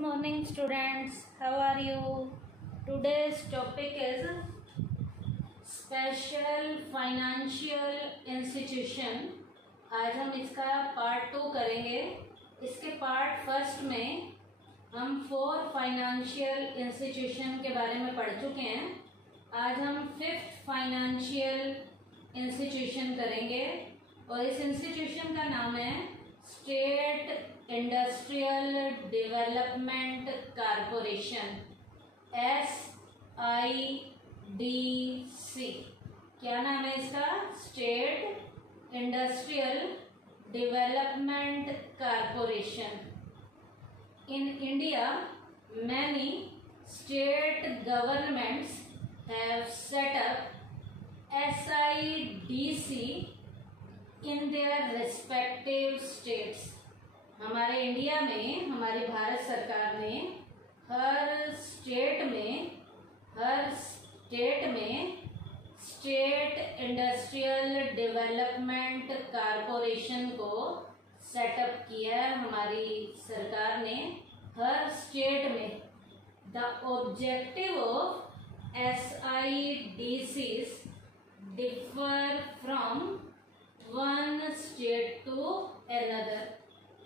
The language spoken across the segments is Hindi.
Good morning students, how are you? Today's topic is Special Financial Institution। आज हम इसका पार्ट 2 करेंगे। इसके पार्ट फर्स्ट में हम 4 फाइनेंशियल इंस्टीट्यूशन के बारे में पढ़ चुके हैं। आज हम 5th फाइनेंशियल इंस्टीट्यूशन करेंगे और इस इंस्टीट्यूशन का नाम है state industrial development corporation, SIDC। क्या नाम है इसका? State industrial development corporation. In India many state governments have set up SIDC in their respective states. हमारे इंडिया में, हमारी भारत सरकार ने हर स्टेट में स्टेट इंडस्ट्रियल डेवलपमेंट कारपोरेशन को सेटअप किया है। हमारी सरकार ने हर स्टेट में। The objective of SIDCs differ from one state to another.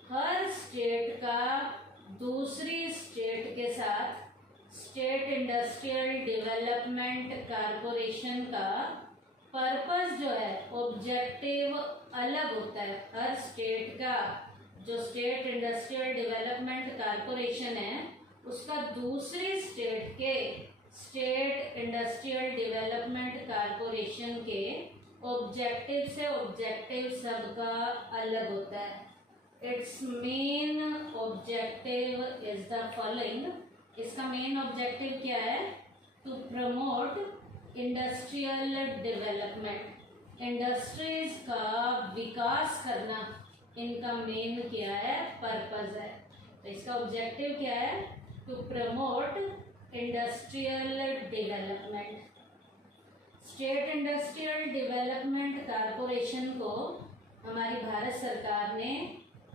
हर स्टेट का दूसरी स्टेट के साथ स्टेट इंडस्ट्रियल डेवलपमेंट कारपोरेशन का पर्पस जो है, ऑब्जेक्टिव अलग होता है। हर स्टेट का जो स्टेट इंडस्ट्रियल डेवलपमेंट कारपोरेशन है, उसका दूसरी स्टेट के स्टेट इंडस्ट्रियल डेवलपमेंट कारपोरेशन के ऑब्जेक्टिव से ऑब्जेक्टिव सबका अलग होता है। Its main objective is the following. इसका मेन ऑब्जेक्टिव क्या है? To promote industrial development. Industries का विकास करना इनका मेन क्या है? पर्पस है। तो इसका ऑब्जेक्टिव क्या है? To promote industrial development. State industrial development corporation को हमारी भारत सरकार ने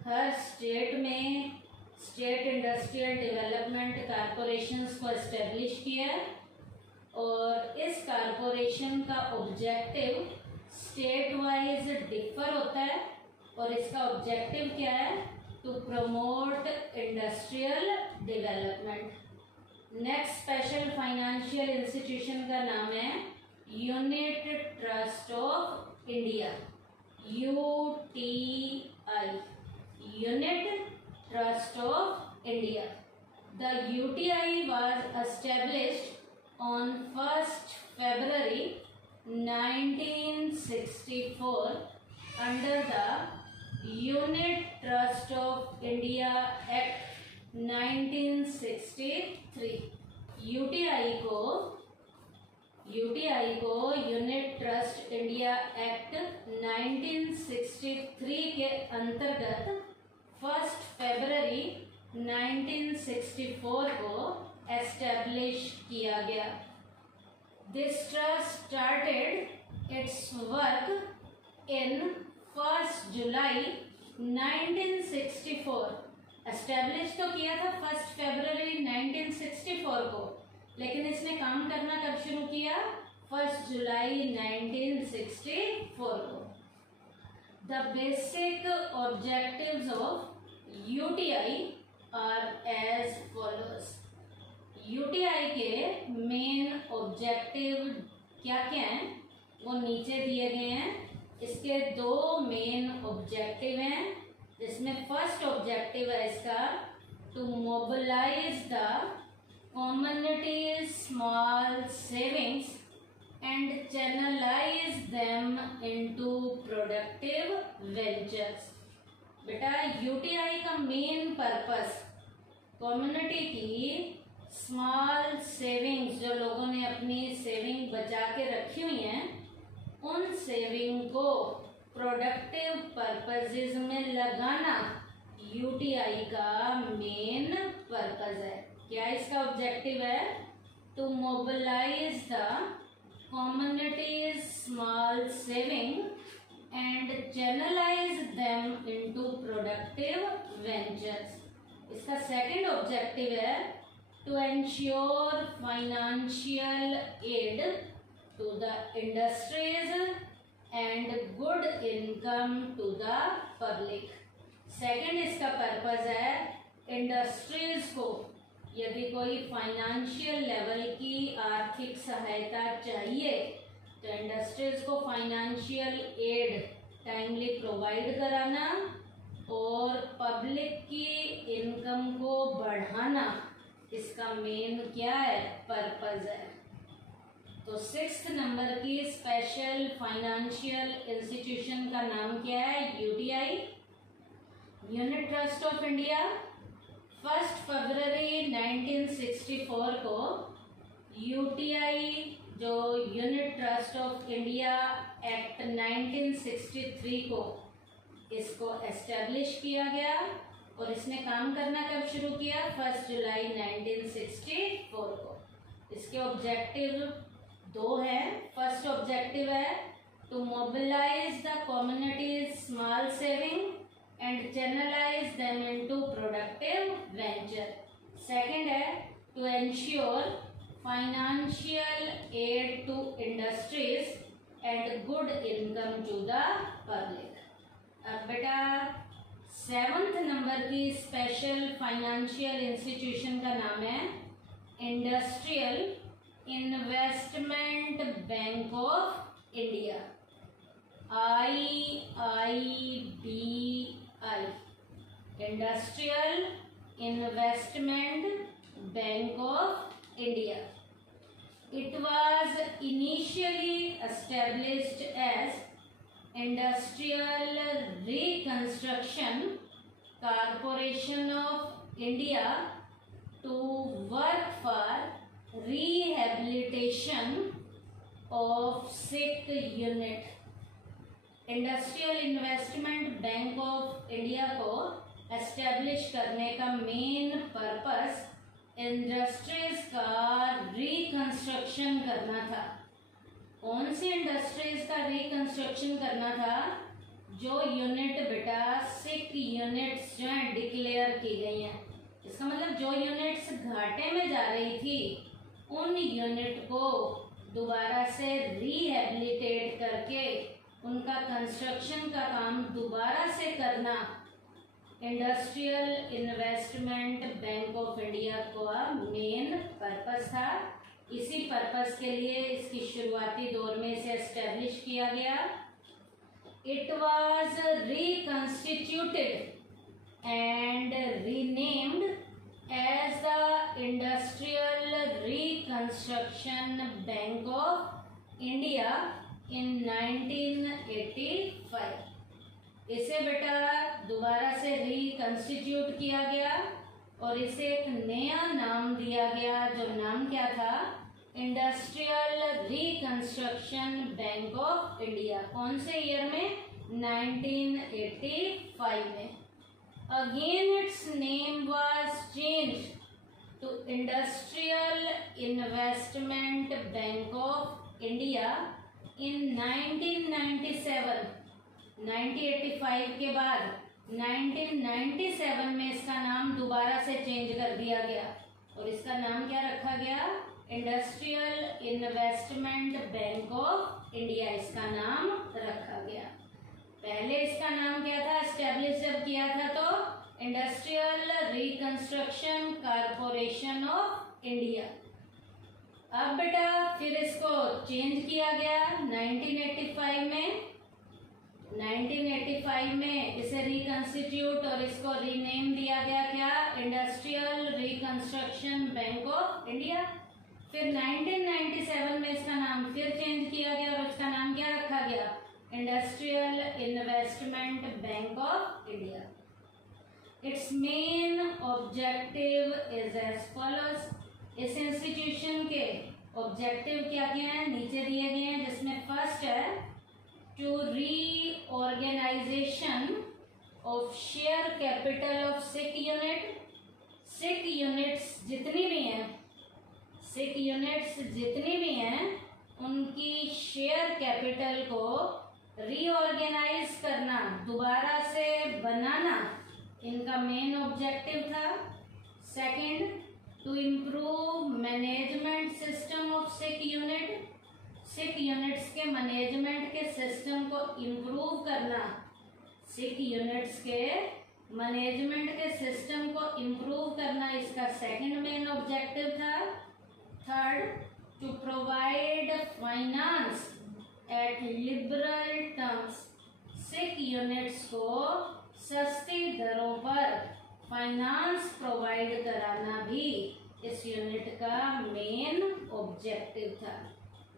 हर स्टेट में स्टेट इंडस्ट्रियल डेवलपमेंट कारपोरेशंस को एस्टेब्लिश किया है और इस कारपोरेशन का ऑब्जेक्टिव स्टेट वाइज डिफर होता है और इसका ऑब्जेक्टिव क्या है? To promote industrial development. Next special financial institution का नाम है unit trust of India, UTI, Unit Trust of India. The UTI was established on 1st February 1964 under the Unit Trust of India Act 1963। UTI को यूनिट ट्रस्ट इंडिया एक्ट 1963 के अंतर्गत 1st फरवरी 1964 को एस्टेब्लिश किया गया। This trust started it's work in 1st जुलाई 1964। एस्टेब्लिश तो किया था 1st फरवरी 1964 को, लेकिन इसने काम करना कब शुरू किया? 1st जुलाई 1964 को। The basic objectives of UTI are as follows. UTI के मेन ऑब्जेक्टिव क्या क्या हैं वो नीचे दिए गए हैं। इसके 2 मेन ऑब्जेक्टिव हैं, जिसमें फर्स्ट ऑब्जेक्टिव है इसका to mobilise the community's small savings and channelize them into productive ventures। बेटा UTI का मेन पर्पस कम्युनिटी की स्मॉल सेविंग्स, जो लोगों ने अपनी सेविंग बचा के रखी हुई हैं, उन सेविंग को प्रोडक्टिव पर्पसेस में लगाना UTI का मेन पर्पस है। क्या इसका ऑब्जेक्टिव है? To mobilise the communities small saving and channelise them into productive ventures. इसका सेकंड ऑब्जेक्टिव है to ensure financial aid to the industries and good income to the public. Second इसका पर्पस है इंडस्ट्रीज को यदि कोई फाइनेंशियल लेवल की आर्थिक सहायता चाहिए तो इंडस्ट्रीज को फाइनेंशियल एड टाइमली प्रोवाइड कराना और पब्लिक की इनकम को बढ़ाना इसका मेन क्या है, पर्पस है। तो 6th नंबर की स्पेशल फाइनेंशियल इंस्टीट्यूशन का नाम क्या है, UTI, unit trust of India. 1 फरवरी 1964 को यूटीआई जो unit trust of India act 1963 को इसको एस्टेब्लिश किया गया और इसने काम करना कब शुरू किया, 1 जुलाई 1964 को। इसके ऑब्जेक्टिव 2 है। फर्स्ट ऑब्जेक्टिव है to mobilise the communities small saving and channelise them into productive venture. Second है to ensure financial aid to industries and good income to the public. अब बेटा 7th नंबर की स्पेशल फाइनेंशियल इंस्टीट्यूशन का नाम है industrial investment bank of India, IIBI, industrial investment bank of India. It was initially established as Industrial Reconstruction Corporation of India to work for rehabilitation of sick unit। Industrial investment bank of India को एस्टेब्लिश करने का मेन पर्पस इंडस्ट्रीज का रिकंस्ट्रक्शन करना था। कौन सी इंडस्ट्रीज का रिकंस्ट्रक्शन करना था, जो यूनिट बेटा सिक यूनिट्स जो है डिक्लेयर की गई हैं। इसका मतलब जो यूनिट्स घाटे में जा रही थी उन यूनिट को दोबारा से रिहेबिलिटेट करके उनका कंस्ट्रक्शन का काम दोबारा से करना industrial investment bank of India का मेन पर्पस था। इसी पर्पस के लिए इसकी शुरुआती दौर में इसे एस्टेब्लिश किया गया। It was reconstituted and renamed as the Industrial reconstruction bank of India in 1985। इसे बेटा दोबारा से रिकंस्टिट्यूट किया गया और इसे एक नया नाम दिया गया, जो नाम क्या था, industrial reconstruction bank of India. कौन से ईयर में, 1985 में। Again its name was changed to industrial investment bank of India in 1997। 1985 के बाद 1997 में इसका नाम दोबारा से चेंज कर दिया गया और इसका नाम क्या रखा गया, industrial investment bank of India इसका नाम रखा गया। पहले इसका नाम क्या था, एस्टेब्लिश जब किया था तो industrial reconstruction corporation of India. अब बेटा फिर इसको चेंज किया गया 1985 में। 1985 में इसे रिकंस्टिट्यूट और इसको रीनेम दिया गया क्या, industrial reconstruction bank of India. फिर 1997 में इसका नाम फिर चेंज किया गया और इसका नाम क्या रखा गया, industrial investment bank of India. Its main objective is as follows. इस इंस्टीट्यूशन के ऑब्जेक्टिव क्या क्या है, नीचे दिए गए हैं, जिसमें फर्स्ट है to reorganisation of share capital of sick unit. Sick units जितनी भी हैं उनकी शेयर कैपिटल को रीऑर्गेनाइज करना, दोबारा से बनाना इनका मेन ऑब्जेक्टिव था। Second, to improve management system of sick unit, sick units के मैनेजमेंट के सिस्टम को इम्प्रूव करना, सिक यूनिट्स के मैनेजमेंट के सिस्टम को इम्प्रूव करना इसका सेकंड मेन ऑब्जेक्टिव था। Third, to provide finance at liberal terms, sick units को सस्ती दरों पर फाइनेंस प्रोवाइड कराना भी इस यूनिट का मेन ऑब्जेक्टिव था।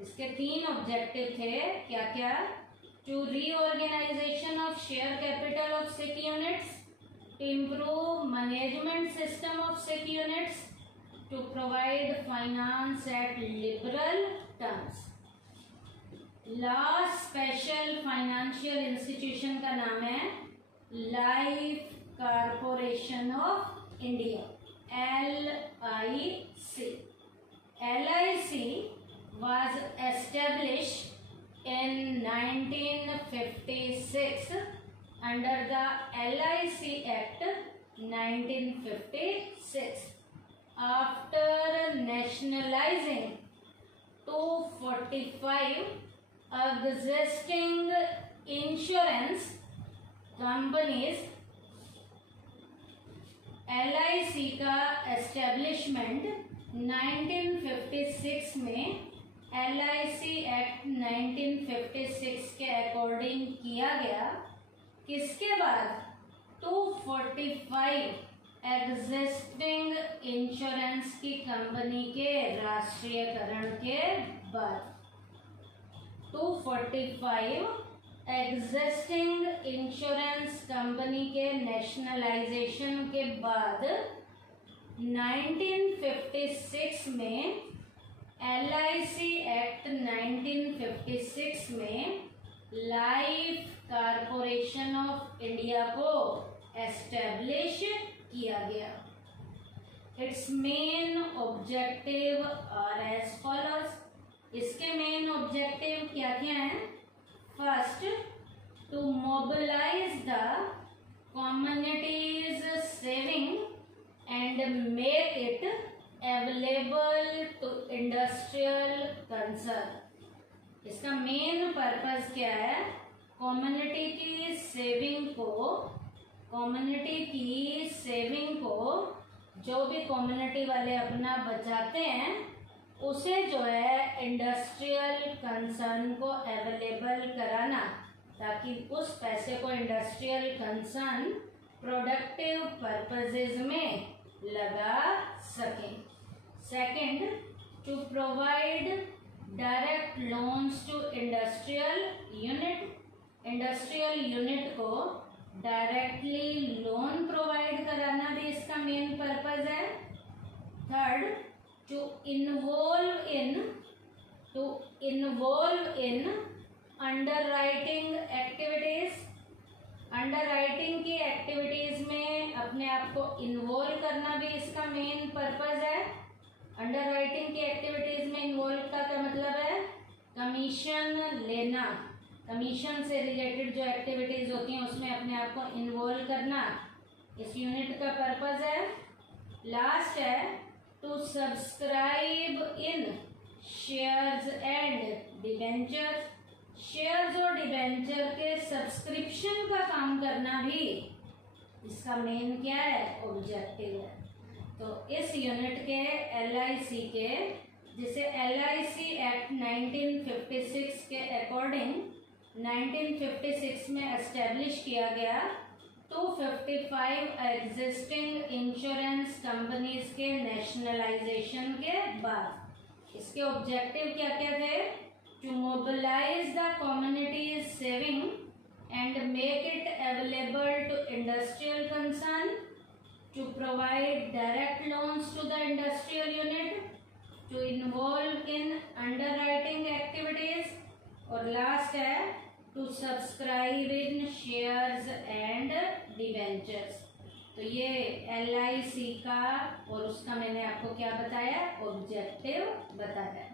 इसके 3 ऑब्जेक्टिव थे, क्या क्या? To reorganisation of share capital of sick units, to improve management system of sick units, to provide finance at liberal terms. Last special financial institution का नाम है life corporation of India, LIC. LIC was established in 1956 under the LIC Act 1956. After nationalizing 245 existing insurance companies, LIC का एस्टेब्लिशमेंट 1956 में LIC एक्ट 1956 के अकॉर्डिंग किया गया। किसके बाद? 245 एग्जिस्टिंग इंश्योरेंस की कंपनी के राष्ट्रीयकरण के बाद। 245 एग्जिस्टिंग इंश्योरेंस कंपनी के नेशनलाइजेशन के बाद 1956 में LIC एक्ट 1956 में लाइफ कॉर्पोरेशन ऑफ इंडिया को एस्टेब्लिश किया गया। Its main objective are as follows. इसके मेन ऑब्जेक्टिव क्या क्या हैं? First, to mobilise the communities saving and make it available to industrial concern. इसका मेन पर्पस क्या है? कम्युनिटी की सेविंग को जो भी कम्युनिटी वाले अपना बचाते हैं उसे जो है इंडस्ट्रियल कंसर्न को अवेलेबल कराना, ताकि उस पैसे को इंडस्ट्रियल कंसर्न प्रोडक्टिव पर्पसेस में लगा सकें। Second, to provide direct loans to industrial unit को डायरेक्टली लोन प्रोवाइड कराना भी इसका मेन पर्पस है। Third, to involve in underwriting activities, underwriting की एक्टिविटीज में अपने आप को इन्वॉल्व करना भी इसका मेन पर्पस है। अंडरराइटिंग की एक्टिविटीज में इन्वॉल्व का क्या मतलब है? कमीशन लेना, कमीशन से रिलेटेड जो एक्टिविटीज होती हैं उसमें अपने आप को इन्वॉल्व करना इस यूनिट का पर्पस है। लास्ट है, to subscribe in shares and debenture, shares और डिबेंचर के सब्सक्रिप्शन का काम करना भी इसका मेन क्या है? ऑब्जेक्टिव है। तो इस यूनिट के LIC के, जिसे LIC एक्ट 1956 के अकॉर्डिंग 1956 में एस्टेब्लिश किया गया, 255 एग्जिस्टिंग इंश्योरेंस कंपनीज के नेशनलाइजेशन के बाद इसके ऑब्जेक्टिव क्या क्या थे? To mobilise the communities saving and make it available to industrial concern, to provide direct loans to the industrial unit, to involve in underwriting activities, और लास्ट है to subscribe in shares and debentures. तो ये LIC का और उसका मैंने आपको क्या बताया? ऑब्जेक्टिव बताया।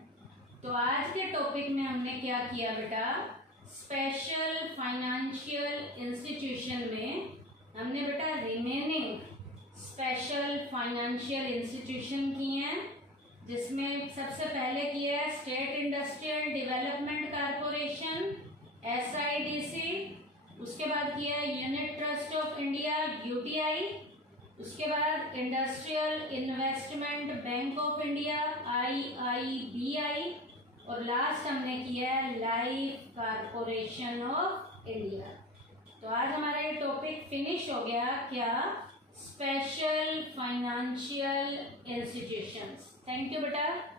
तो आज के टॉपिक में हमने क्या किया बेटा? स्पेशल फाइनेंशियल इंस्टीट्यूशन में हमने बेटा रिमेनिंग स्पेशल फाइनेंशियल इंस्टीट्यूशन की हैं, जिसमें सबसे पहले किया है state industrial development corporation SIDC, उसके बाद किया है unit trust of India UTI, उसके बाद industrial investment bank of India IIBI, और लास्ट हमने किया है लाइफ कॉरपोरेशन ऑफ इंडिया। तो आज हमारा ये टॉपिक फिनिश हो गया। क्या? Special financial institutions. Thank you बेटा।